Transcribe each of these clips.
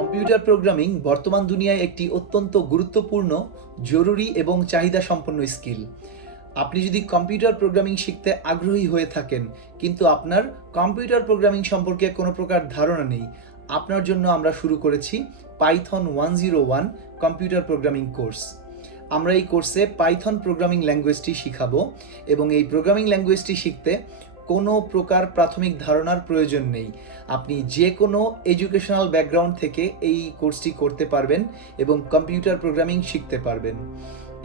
Computer programming বর্তমান দুনিয়ায় একটি অত্যন্ত গুরুত্বপূর্ণ, জরুরি এবং চাহিদা সম্পন্ন স্কিল। আপনি যদি কম্পিউটার প্রোগ্রামিং শিখতে আগ্রহী হয়ে থাকেন কিন্তু আপনার কম্পিউটার প্রোগ্রামিং সম্পর্কে কোনো প্রকার ধারণা নেই, আপনার জন্য আমরা শুরু করেছি পাইথন 101 কম্পিউটার প্রোগ্রামিং কোর্স। আমরা এই কোর্সে পাইথন প্রোগ্রামিং ল্যাঙ্গুয়েজটি শিখাবো এবং এই প্রোগ্রামিং ল্যাঙ্গুয়েজটি শিখতে কোনো প্রকার প্রাথমিক ধারণার প্রয়োজন নেই। আপনি যে কোনো এডুকেশনাল ব্যাকগ্রাউন্ড থেকে এই কোর্সটি করতে পারবেন এবং কম্পিউটার প্রোগ্রামিং শিখতে পারবেন।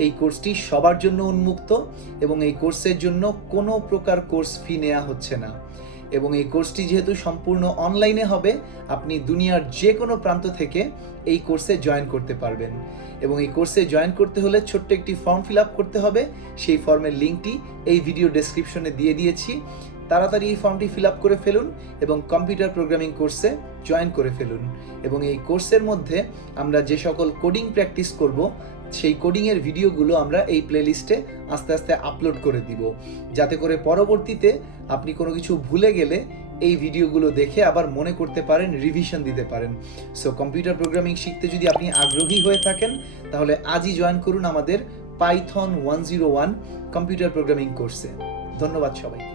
এই কোর্সটি সবার জন্য উন্মুক্ত এবং এই কোর্সের জন্য কোনো প্রকার কোর্স ফি নেওয়া হচ্ছে না। এবং এই কোর্সটি যেহেতু সম্পূর্ণ অনলাইনে হবে, আপনি দুনিয়ার যে কোনো প্রান্ত থেকে এই কোর্সে জয়েন করতে পারবেন। এবং এই কোর্সে জয়েন করতে হলে ছোট্ট একটি ফর্ম ফিল আপ করতে হবে। সেই ফর্মের লিঙ্কটি এই ভিডিও ডেসক্রিপশনে দিয়ে দিয়েছি। তাড়াতাড়ি এই ফর্মটি ফিল আপ করে ফেলুন এবং কম্পিউটার প্রোগ্রামিং কোর্সে জয়েন করে ফেলুন। এবং এই কোর্সের মধ্যে আমরা যে সকল কোডিং প্র্যাকটিস করব, সেই কোডিংয়ের ভিডিওগুলো আমরা এই প্লেলিস্টে আস্তে আস্তে আপলোড করে দিব, যাতে করে পরবর্তীতে আপনি কোনো কিছু ভুলে গেলে এই ভিডিওগুলো দেখে আবার মনে করতে পারেন, রিভিশন দিতে পারেন। সো কম্পিউটার প্রোগ্রামিং শিখতে যদি আপনি আগ্রহী হয়ে থাকেন, তাহলে আজই জয়েন করুন আমাদের পাইথন 101 কম্পিউটার প্রোগ্রামিং কোর্সে। ধন্যবাদ সবাইকে।